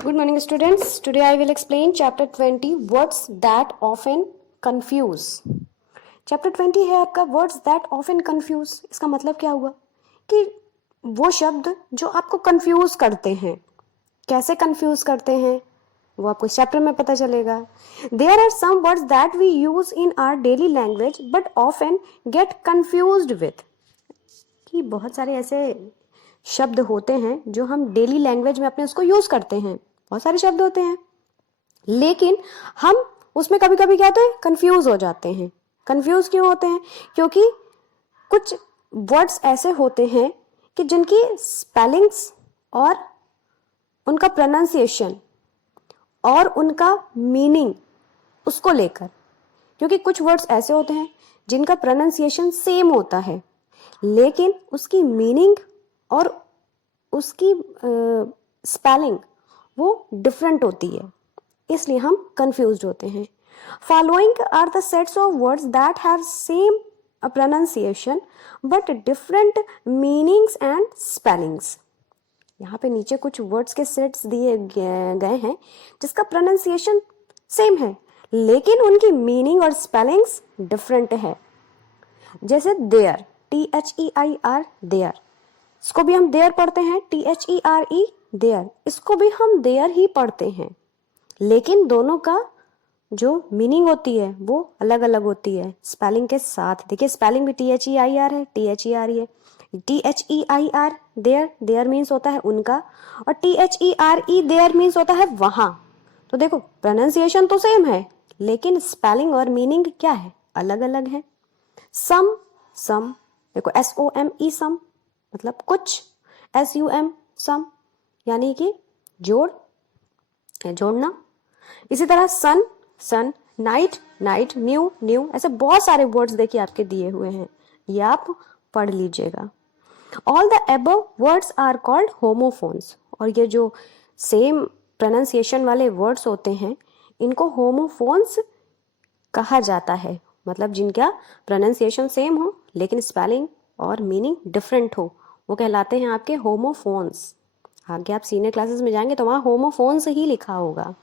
Good morning, students. Today I will explain chapter 20 words that often confuse. Chapter 20 है आपका words that often confuse. इसका मतलब क्या हुआ कि वो शब्द जो आपको कंफ्यूज करते हैं। कैसे कंफ्यूज करते हैं वो आपको इस चैप्टर में पता चलेगा। There are some words that we use in our daily language but often get confused with. कि बहुत सारे ऐसे शब्द होते हैं जो हम डेली लैंग्वेज में अपने उसको यूज करते हैं। बहुत सारे शब्द होते हैं लेकिन हम उसमें कभी कभी क्या होते हैं, कंफ्यूज हो जाते हैं। कंफ्यूज क्यों होते हैं? क्योंकि कुछ वर्ड्स ऐसे होते हैं कि जिनकी स्पेलिंग्स और उनका प्रोनाउंसिएशन और उनका मीनिंग उसको लेकर, क्योंकि कुछ वर्ड्स ऐसे होते हैं जिनका प्रोनाउंसिएशन सेम होता है लेकिन उसकी मीनिंग और उसकी स्पेलिंग वो डिफरेंट होती है, इसलिए हम कंफ्यूज्ड होते हैं। Following are the sets of words that have same pronunciation but different meanings and spellings. यहाँ पे नीचे कुछ वर्ड्स के सेट्स दिए गए हैं जिसका प्रोनाउंसिएशन सेम है लेकिन उनकी मीनिंग और स्पेलिंग्स डिफरेंट है। जैसे देयर, THEIR, देयर, इसको भी हम देयर पढ़ते हैं, THERE, देयर, इसको भी हम देयर ही पढ़ते हैं लेकिन दोनों का जो मीनिंग होती है वो अलग अलग होती है स्पेलिंग के साथ। देखिए स्पेलिंग भी THEIR है, THERE है। THEIR देयर, देयर मीन्स होता है उनका, और THERE देयर मीन्स होता है वहां। तो देखो प्रोनाउंसिएशन तो सेम है लेकिन स्पेलिंग और मीनिंग क्या है, अलग अलग है। सम, सम, देखो SOME सम मतलब कुछ, SUM सम यानी कि जोड़, जोड़ना। इसी तरह सन, सन, नाइट, नाइट, न्यू, न्यू, ऐसे बहुत सारे वर्ड्स देखिए आपके दिए हुए हैं, ये आप पढ़ लीजिएगा। All the above words are called homophones, और ये जो सेम प्रोनाउंसिएशन वाले वर्ड्स होते हैं इनको होमोफोन्स कहा जाता है, मतलब जिनका प्रोनाउंसिएशन सेम हो लेकिन स्पेलिंग और मीनिंग डिफरेंट हो, वो कहलाते हैं आपके होमोफोन्स। आगे आप सीनियर क्लासेस में जाएंगे तो वहाँ होमोफोन्स ही लिखा होगा।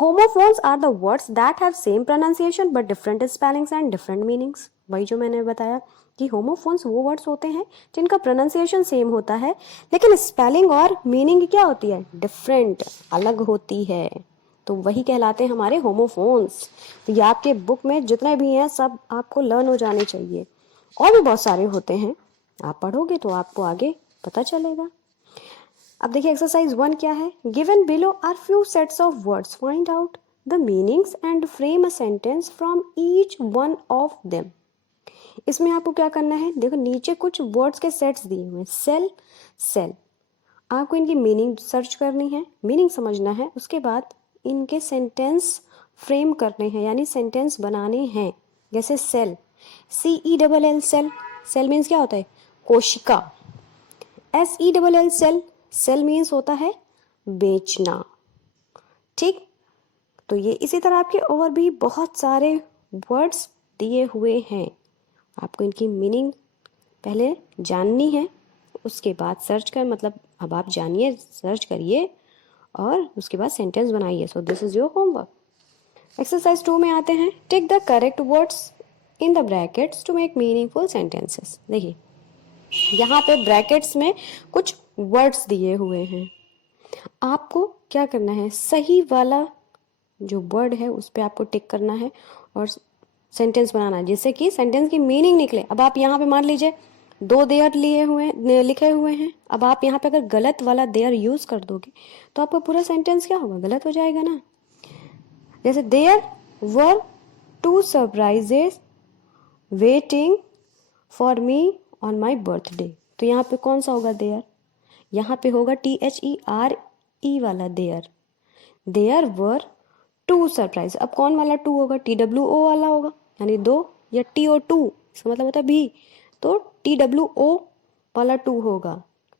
Homophones are the words that have same pronunciation but different spellings and different meanings. वही जो मैंने बताया कि होमोफोन्स वो वर्ड्स होते हैं जिनका प्रोनाउंसिएशन सेम होता है लेकिन स्पेलिंग और मीनिंग क्या होती है, डिफरेंट, अलग होती है, तो वही कहलाते हैं हमारे होमोफोन्स। तो ये आपके बुक में जितने भी हैं सब आपको लर्न हो जाने चाहिए। और भी बहुत सारे होते हैं, आप पढ़ोगे तो आपको आगे पता चलेगा। अब देखिए एक्सरसाइज 1 क्या है। Given below are few sets of words, find out the meanings and frame a sentence from each one of them. इसमें आपको क्या करना है, देखो नीचे कुछ वर्ड्स के सेट्स दिए हुए हैं, सेल, सेल, आपको इनकी मीनिंग सर्च करनी है, मीनिंग समझना है, उसके बाद इनके सेंटेंस फ्रेम करने हैं यानी सेंटेंस बनाने हैं। जैसे cell, CELL cell, sell means क्या होता है, कोशिका। SELL सेल, सेल मीन्स होता है बेचना। ठीक, तो ये इसी तरह आपके और भी बहुत सारे वर्ड्स दिए हुए हैं, आपको इनकी मीनिंग पहले जाननी है, उसके बाद सर्च कर, मतलब अब आप जानिए, सर्च करिए और उसके बाद सेंटेंस बनाइए। So this is your homework. Exercise 2 में आते हैं। Take the correct words in the brackets to make meaningful sentences. देखिए यहाँ पे ब्रैकेट्स में कुछ वर्ड्स दिए हुए हैं, आपको क्या करना है, सही वाला जो वर्ड है उस पर आपको टिक करना है और सेंटेंस बनाना है जिससे कि सेंटेंस की मीनिंग निकले। अब आप यहाँ पे मान लीजिए 2 देयर लिए हुए लिखे हुए हैं, अब आप यहाँ पे अगर गलत वाला देयर यूज कर दोगे तो आपका पूरा सेंटेंस क्या होगा, गलत हो जाएगा ना। जैसे there were 2 surprises waiting for me on my birthday, तो यहाँ पे कौन सा होगा देयर, यहाँ पे होगा THERE वाला देयर। देयर वर 2 सरप्राइज, अब कौन वाला 2 होगा, TWO वाला होगा, यानी 2, या TO2, इसका मतलब होता है भी, तो TWO वाला 2 होगा।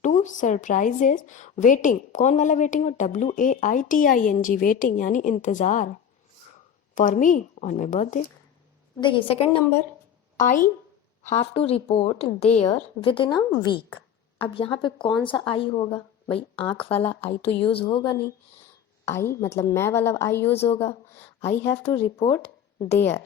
2 सरप्राइजेस वेटिंग, कौन वाला वेटिंग हो, WAITING, वेटिंग यानी इंतजार, for me on my birthday. देखिए second number, I have to report there within a week. अब यहाँ पे कौन सा आई होगा, भाई आँख वाला आई तो यूज़ होगा नहीं, आई मतलब मैं वाला आई यूज़ होगा। I have to report there,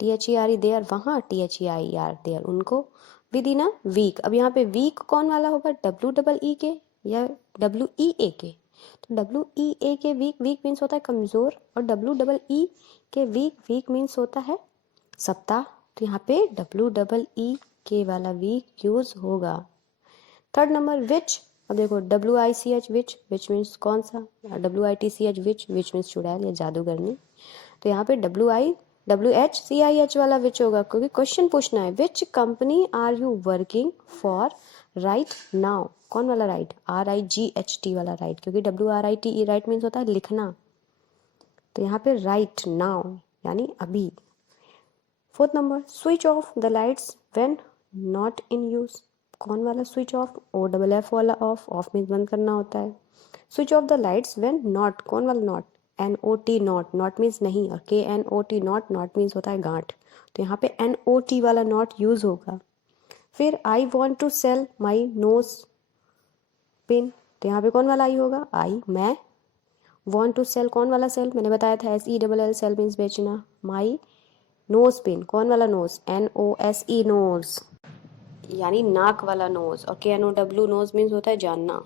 THERE there, वहाँ THEIR देयर, उनको विद इन अ वीक। अब यहाँ पे वीक कौन वाला होगा, WEE के या WEA के? तो WEA के वीक, वीक मीन्स होता है कमज़ोर, और WEE के वीक, वीक मीन्स होता है सप्ताह। तो यहाँ पे WEE के वाला वीक यूज़ होगा। थर्ड नंबर विच, अब देखो WICH विच मीन्स कौन सा, WITCH विच मीन्स चुड़ैल या जादूगरनी। तो यहाँ पे WHCIH वाला विच होगा, क्योंकि क्वेश्चन पूछना है which company are you working for right now. कौन वाला राइट, RIGHT वाला राइट, क्योंकि WRITE राइट मीन्स होता है लिखना। तो यहाँ पे राइट नाउ यानी अभी। Fourth number switch off the lights when not in use. कौन वाला स्विच ऑफ, OFF वाला ऑफ, ऑफ मीन्स बंद करना होता है। Switch off the lights when not, कौन वाला not, NOT not, not means नहीं, और KNOT नॉट, नॉट मीन्स होता है गांठ। तो यहाँ पे NOT वाला नॉट यूज होगा। फिर I want to sell my nose pin, तो यहाँ पे कौन वाला आई होगा, आई मैं। वॉन्ट टू सेल कौन वाला सेल, मैंने बताया था SELL, सेल मीन्स बेचना। माई नोज पिन कौन वाला नोज, NOSE नोज यानी नाक वाला नोज, और KNOW नोज मीन्स होता है जानना।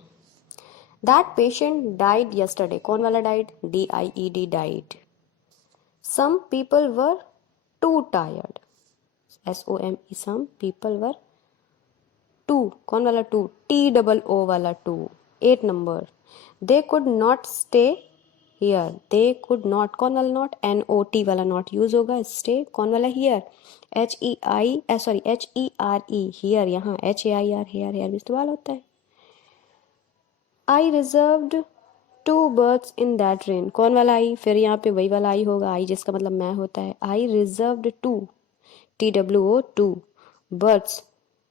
दैट पेशेंट डाइड यस्टरडे, कौन वाला died, DIED died. Some people were too tired, SOME some people were too, कौन वाला टू, TOO वाला too. 8 number they could not stay here, they could not कौन वाला नॉट, NOT वाला not use होगा। Stay कौन वाला, हियर, HERE हियर, यहाँ HAIR हेयर, हेयर भी इस्तेमाल होता है। I reserved 2 berths in that train, कौन वाला आई, फिर यहाँ पे वही वाला आई होगा, आई जिसका मतलब मैं होता है। आई रिजर्व्ड 2, TWO 2 बर्ड्स,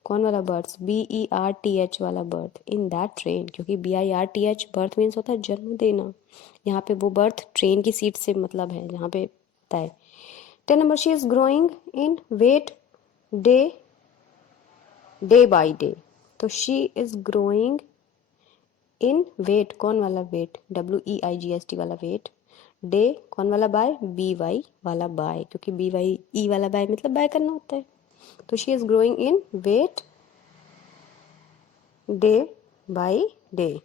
कौन वाला बर्ड्स, BERTH वाला बर्थ, इन दैट ट्रेन, क्योंकि BIRTH बर्थ मीन्स होता है जन्म देना। यहाँ पे वो बर्थ ट्रेन की सीट से मतलब है जहाँ पे होता है। 10 number she is growing in weight day by day, तो she is growing in weight कौन वाला वेट, WEIGST वाला वेट। डे कौन वाला बाय, BY वाला बाय, क्योंकि BYE वाला बाय मतलब बाय करना होता है। तो she is growing in weight day by day.